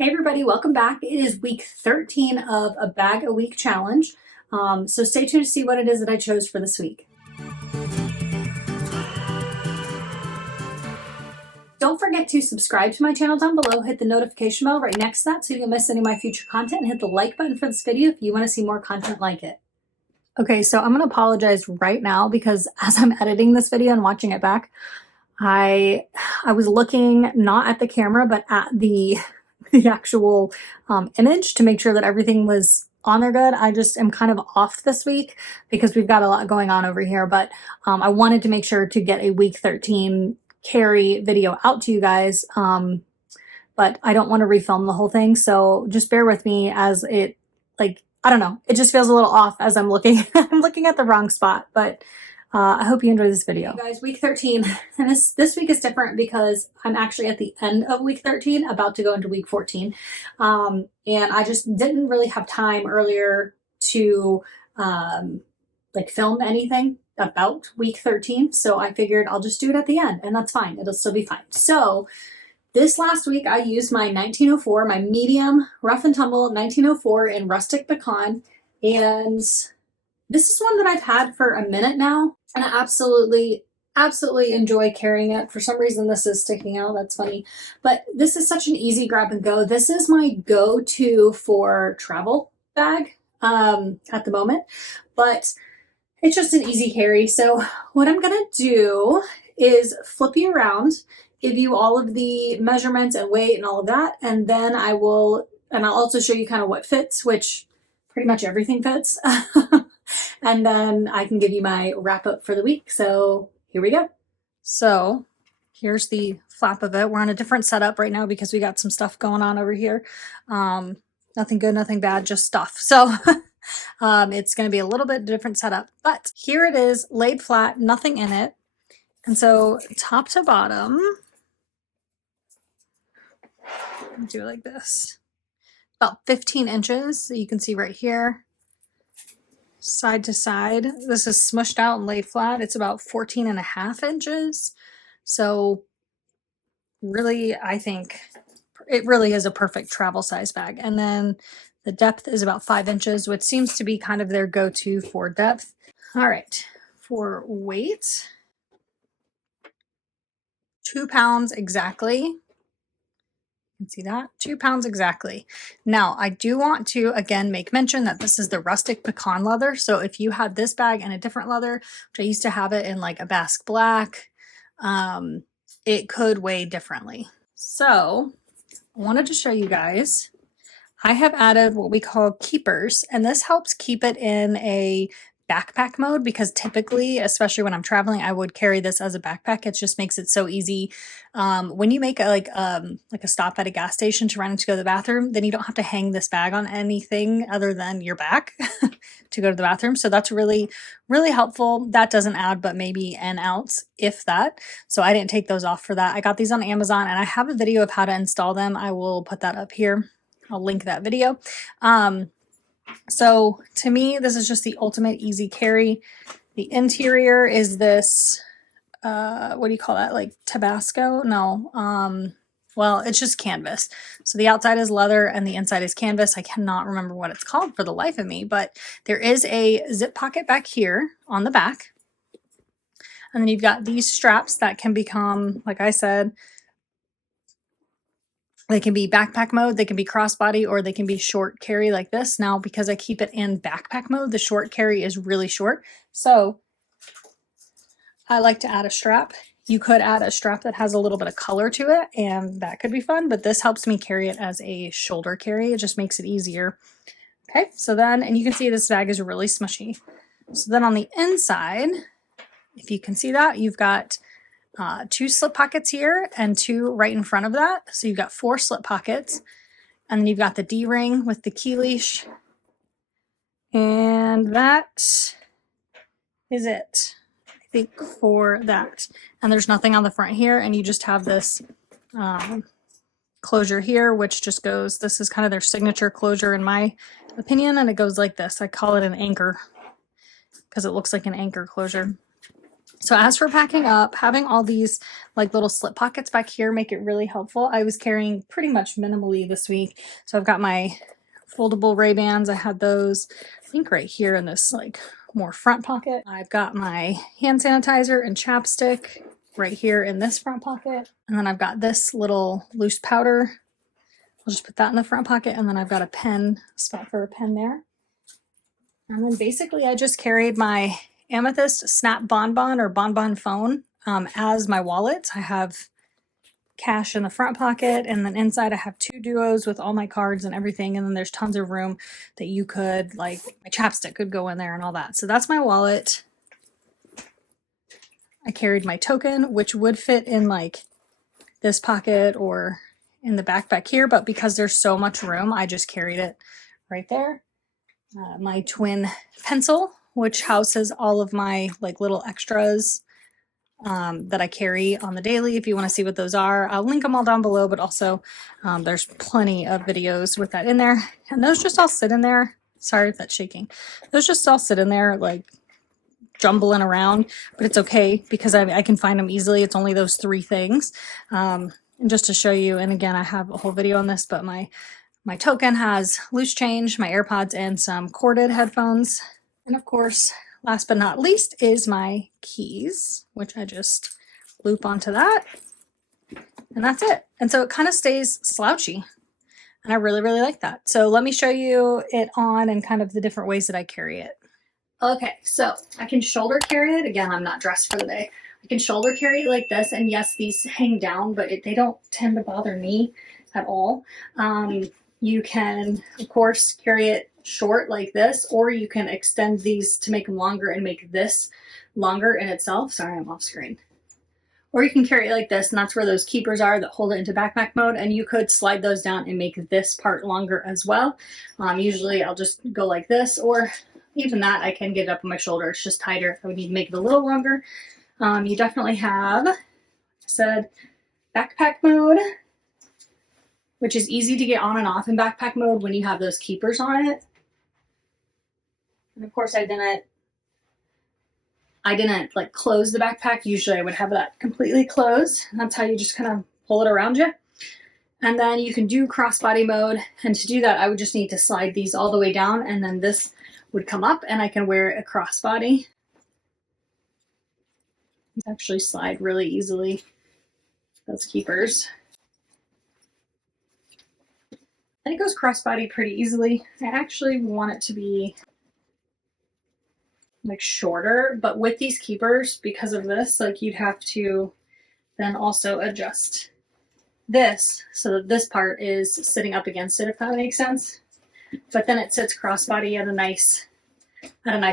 Hey everybody, welcome back. It is week 13 of a bag a week challenge. So stay tuned to see what it is that I chose for this week. Don't forget to subscribe to my channel down below, hit the notification bell right next to that so you don't miss any of my future content, and hit the like button for this video if you want to see more content like it. Okay, so I'm going to apologize right now because as I'm editing this video and watching it back, I was looking not at the camera but at the actual image to make sure that everything was on there good. I just am kind of off this week because we've got a lot going on over here, but I wanted to make sure to get a week 13 carry video out to you guys, but I don't want to refilm the whole thing, so just bear with me as it, like, I don't know, it just feels a little off as I'm looking I'm looking at the wrong spot, but I hope you enjoy this video. Okay, guys, week 13, and this week is different because I'm actually at the end of week 13, about to go into week 14, and I just didn't really have time earlier to like film anything about week 13, so I figured I'll just do it at the end, and that's fine. It'll still be fine. So this last week I used my 1904, my medium Rough and Tumble 1904 in Rustic Pecan, and this is one that I've had for a minute now, and I absolutely enjoy carrying it. For some reason this is sticking out, that's funny, but this is such an easy grab and go. This is my go-to for travel bag at the moment, but it's just an easy carry. So what I'm gonna do is flip you around, give you all of the measurements and weight and all of that, and then I'll also show you kind of what fits, which pretty much everything fits. And then I can give you my wrap up for the week. So here we go. So here's the flap of it. We're on a different setup right now because we got some stuff going on over here. Nothing good, nothing bad, just stuff. So it's going to be a little bit different setup, but here it is laid flat, nothing in it. And so top to bottom, do it like this, about 15 inches. So you can see right here, side to side. This is smushed out and laid flat. It's about 14.5 inches. So really, I think it really is a perfect travel size bag. And then the depth is about 5 inches, which seems to be kind of their go-to for depth. All right, for weight, 2 pounds exactly. You can see that, 2 pounds exactly. Now, I do want to again make mention that this is the Rustic Pecan leather. So if you had this bag in a different leather, which I used to have it in like a Basque black, it could weigh differently. So I wanted to show you guys, I have added what we call keepers, and this helps keep it in a backpack mode because typically, especially when I'm traveling, I would carry this as a backpack. It just makes it so easy. When you make a stop at a gas station to run and to go to the bathroom, then you don't have to hang this bag on anything other than your back to go to the bathroom. So that's really, really helpful. That doesn't add but maybe an ounce, if that. So I didn't take those off for that. I got these on Amazon, and I have a video of how to install them. I will put that up here. I'll link that video. So to me, this is just the ultimate easy carry. The interior is this, what do you call that? Like Tabasco? No. Well, it's just canvas. So the outside is leather and the inside is canvas. I cannot remember what it's called for the life of me, but there is a zip pocket back here on the back. And then you've got these straps that can become, like I said, they can be backpack mode, they can be crossbody, or they can be short carry like this. Now, because I keep it in backpack mode, the short carry is really short. So I like to add a strap. You could add a strap that has a little bit of color to it, and that could be fun, but this helps me carry it as a shoulder carry. It just makes it easier. Okay, so then, and you can see this bag is really smushy. So then on the inside, if you can see that, you've got 2 slip pockets here and 2 right in front of that. So you've got 4 slip pockets, and then you've got the D-ring with the key leash, and that is it, I think, for that. And there's nothing on the front here, and you just have this closure here, which just goes, this is kind of their signature closure in my opinion, and it goes like this. I call it an anchor because it looks like an anchor closure. So as for packing up, having all these like little slip pockets back here make it really helpful. I was carrying pretty much minimally this week. So I've got my foldable Ray-Bans. I had those, I think right here in this like more front pocket. I've got my hand sanitizer and chapstick right here in this front pocket. And then I've got this little loose powder. I'll just put that in the front pocket. And then I've got a pen, spot for a pen there. And then basically I just carried my Amethyst Snap Bonbon or Bonbon phone as my wallet. I have cash in the front pocket, and then inside I have 2 duos with all my cards and everything, and then there's tons of room that you could, like, my chapstick could go in there and all that. So that's my wallet. I carried my token, which would fit in like this pocket or in the backpack here, but because there's so much room, I just carried it right there. My twin pencil, which houses all of my like little extras that I carry on the daily. If you want to see what those are, I'll link them all down below, but also there's plenty of videos with that in there. And those just all sit in there. Sorry if that's shaking. Those just all sit in there like jumbling around, but it's okay because I can find them easily. It's only those 3 things. And just to show you, and again, I have a whole video on this, but my token has loose change, my AirPods, and some corded headphones. And of course, last but not least is my keys, which I just loop onto that. And that's it. And so it kind of stays slouchy. And I really, really like that. So let me show you it on and kind of the different ways that I carry it. Okay, so I can shoulder carry it. Again, I'm not dressed for the day. I can shoulder carry it like this. And yes, these hang down, but they don't tend to bother me at all. You can, of course, carry it short like this, or you can extend these to make them longer and make this longer in itself. Sorry, I'm off screen. Or you can carry it like this, and that's where those keepers are that hold it into backpack mode, and you could slide those down and make this part longer as well. Usually I'll just go like this, or even that I can get it up on my shoulder. It's just tighter. I would need to make it a little longer. You definitely have, I said, backpack mode, which is easy to get on and off in backpack mode when you have those keepers on it. And of course I didn't like close the backpack. Usually I would have that completely closed. That's how you just kind of pull it around you. And then you can do crossbody mode. And to do that, I would just need to slide these all the way down, and then this would come up and I can wear it a crossbody. These actually slide really easily, those keepers. And it goes crossbody pretty easily. I actually want it to be like shorter, but with these keepers, because of this, like you'd have to then also adjust this so that this part is sitting up against it, if that makes sense. But then it sits crossbody at a nice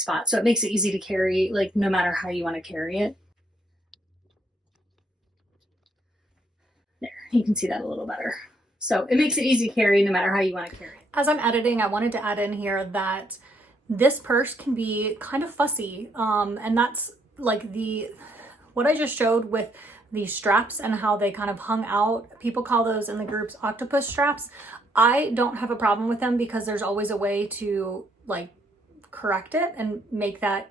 spot. So it makes it easy to carry, like no matter how you want to carry it. There, you can see that a little better. So it makes it easy to carry no matter how you want to carry it. As I'm editing, I wanted to add in here that this purse can be kind of fussy. And that's like what I just showed with the straps and how they kind of hung out. People call those in the groups octopus straps. I don't have a problem with them because there's always a way to like correct it and make that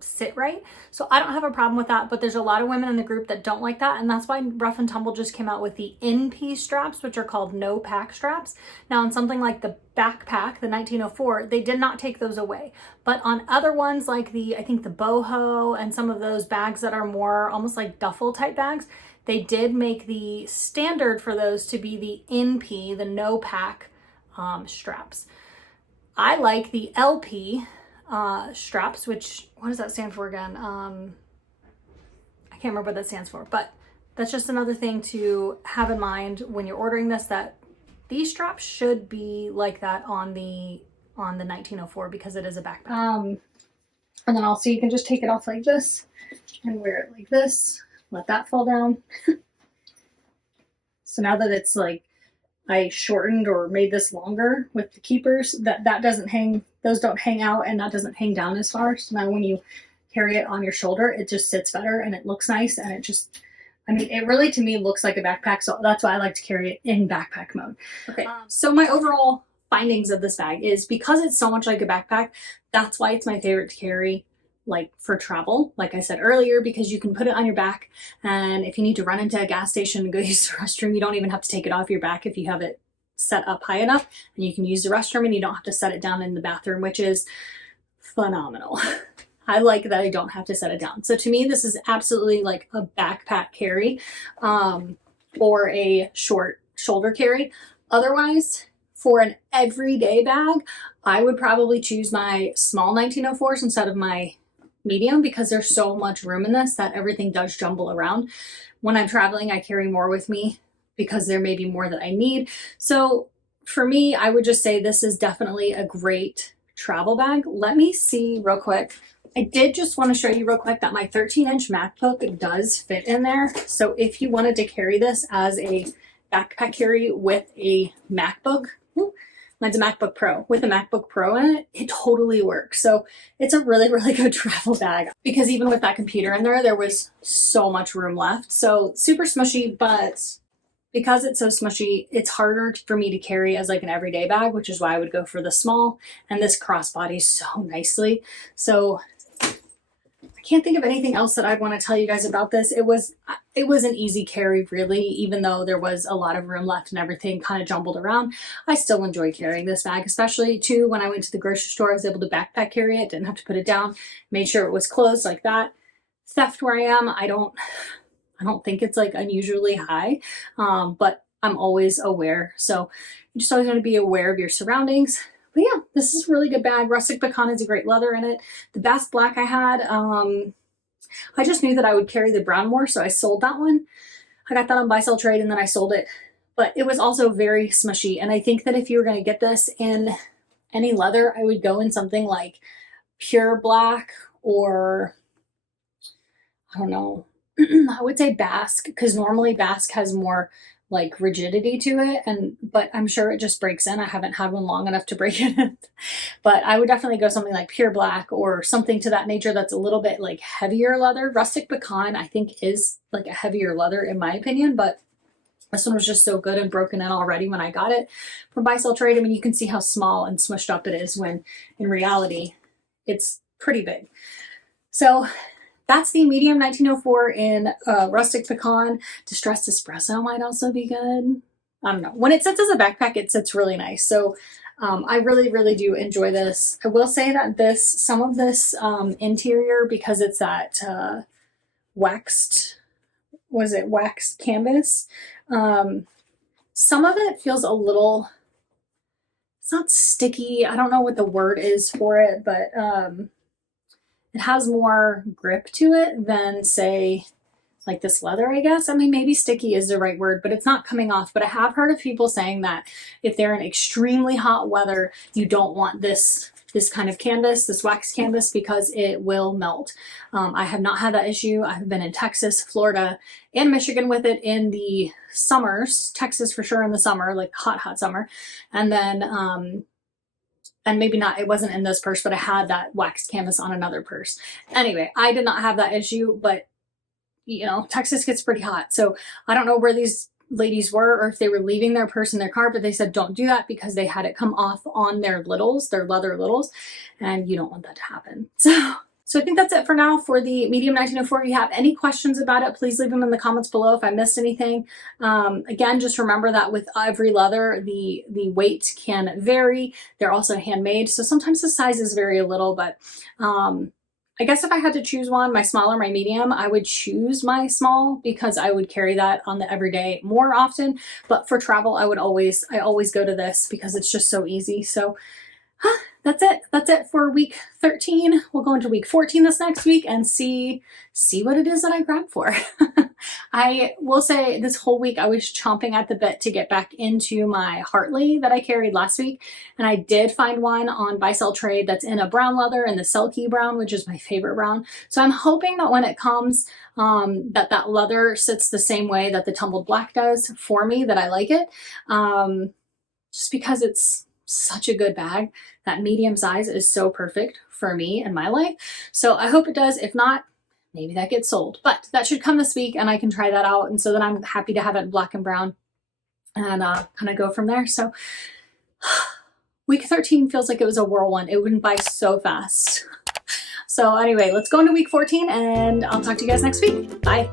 sit right. So I don't have a problem with that, but there's a lot of women in the group that don't like that, and that's why Rough and Tumble just came out with the NP straps, which are called no pack straps. Now on something like the backpack, the 1904, they did not take those away, but on other ones like I think the boho and some of those bags that are more almost like duffel type bags, they did make the standard for those to be the NP, the no pack straps. I like the LP straps, which, what does that stand for again? I can't remember what that stands for, but that's just another thing to have in mind when you're ordering this, that these straps should be like that on the 1904 because it is a backpack. And then also you can just take it off like this and wear it like this, let that fall down. So now that it's like, I shortened or made this longer with the keepers, that doesn't hang, those don't hang out, and that doesn't hang down as far. So now when you carry it on your shoulder, it just sits better and it looks nice, and it just, I mean, it really to me looks like a backpack. So that's why I like to carry it in backpack mode. Okay, so my overall findings of this bag is because it's so much like a backpack, that's why it's my favorite to carry like for travel, like I said earlier, because you can put it on your back, and if you need to run into a gas station and go use the restroom, you don't even have to take it off your back if you have it set up high enough, and you can use the restroom and you don't have to set it down in the bathroom, which is phenomenal. I like that I don't have to set it down. So to me, this is absolutely like a backpack carry, or a short shoulder carry. Otherwise, for an everyday bag, I would probably choose my small 1904s instead of my medium, because there's so much room in this that everything does jumble around. When I'm traveling, I carry more with me because there may be more that I need. So for me, I would just say this is definitely a great travel bag. Let me see real quick. I did just want to show you real quick that my 13-inch MacBook does fit in there. So if you wanted to carry this as a backpack carry with a MacBook, mine's a MacBook Pro, with a MacBook Pro in it, it totally works. So it's a really, really good travel bag, because even with that computer in there, there was so much room left. So super smushy, but because it's so smushy, it's harder for me to carry as like an everyday bag, which is why I would go for the small, and this crossbodies so nicely. So I can't think of anything else that I'd want to tell you guys about this. It was an easy carry, really, even though there was a lot of room left and everything kind of jumbled around. I still enjoy carrying this bag, especially too when I went to the grocery store. I was able to backpack carry it, didn't have to put it down, made sure it was closed like that. Theft where I am, I don't think it's like unusually high, but I'm always aware. So you just always want to be aware of your surroundings. But yeah, this is a really good bag. Rustic Pecan has a great leather in it. The Bass Black I had, I just knew that I would carry the brown more, so I sold that one. I got that on buy sell trade and then I sold it. But it was also very smushy. And I think that if you were going to get this in any leather, I would go in something like pure black, or I don't know, I would say Basque, because normally Basque has more like rigidity to it, but I'm sure it just breaks in. I haven't had one long enough to break it in. But I would definitely go something like pure black or something to that nature that's a little bit like heavier leather. Rustic Pecan, I think, is like a heavier leather in my opinion, but this one was just so good and broken in already when I got it from buy sell trade. I mean, you can see how small and smushed up it is when in reality it's pretty big. So that's the medium 1904 in Rustic Pecan. Distressed Espresso might also be good. I don't know. When it sits as a backpack, it sits really nice. So I really, really do enjoy this. I will say that some of this interior, because it's that waxed canvas, some of it feels a little, it's not sticky. I don't know what the word is for it, but it has more grip to it than, say, like this leather, I guess. I mean, maybe sticky is the right word, but it's not coming off. But I have heard of people saying that if they're in extremely hot weather, you don't want this kind of canvas, this wax canvas, because it will melt. I have not had that issue. I have been in Texas, Florida, and Michigan with it in the summers. Texas for sure in the summer, like hot summer. And then and maybe not, it wasn't in this purse, but I had that waxed canvas on another purse. Anyway, I did not have that issue, but you know, Texas gets pretty hot. So I don't know where these ladies were or if they were leaving their purse in their car, but they said don't do that because they had it come off on their littles, their leather littles, and you don't want that to happen. So I think that's it for now for the medium 1904. If you have any questions about it, please leave them in the comments below if I missed anything. Again, just remember that with every leather, the weight can vary. They're also handmade, so sometimes the sizes vary a little, but I guess if I had to choose one, my small or my medium, I would choose my small because I would carry that on the everyday more often. But for travel, I always go to this because it's just so easy. So that's it. That's it for week 13. We'll go into week 14 this next week and see what it is that I grabbed for. I will say this whole week I was chomping at the bit to get back into my Hartley that I carried last week. And I did find one on buy sell trade that's in a brown leather, in the Selkie brown, which is my favorite brown. So I'm hoping that when it comes, that leather sits the same way that the tumbled black does for me, that I like it. Just because it's such a good bag. That medium size is so perfect for me and my life. So I hope it does. If not, maybe that gets sold. But that should come this week and I can try that out. And so then I'm happy to have it in black and brown and kind of go from there. So week 13 feels like it was a whirlwind. It went by so fast. So anyway, let's go into week 14 and I'll talk to you guys next week. Bye.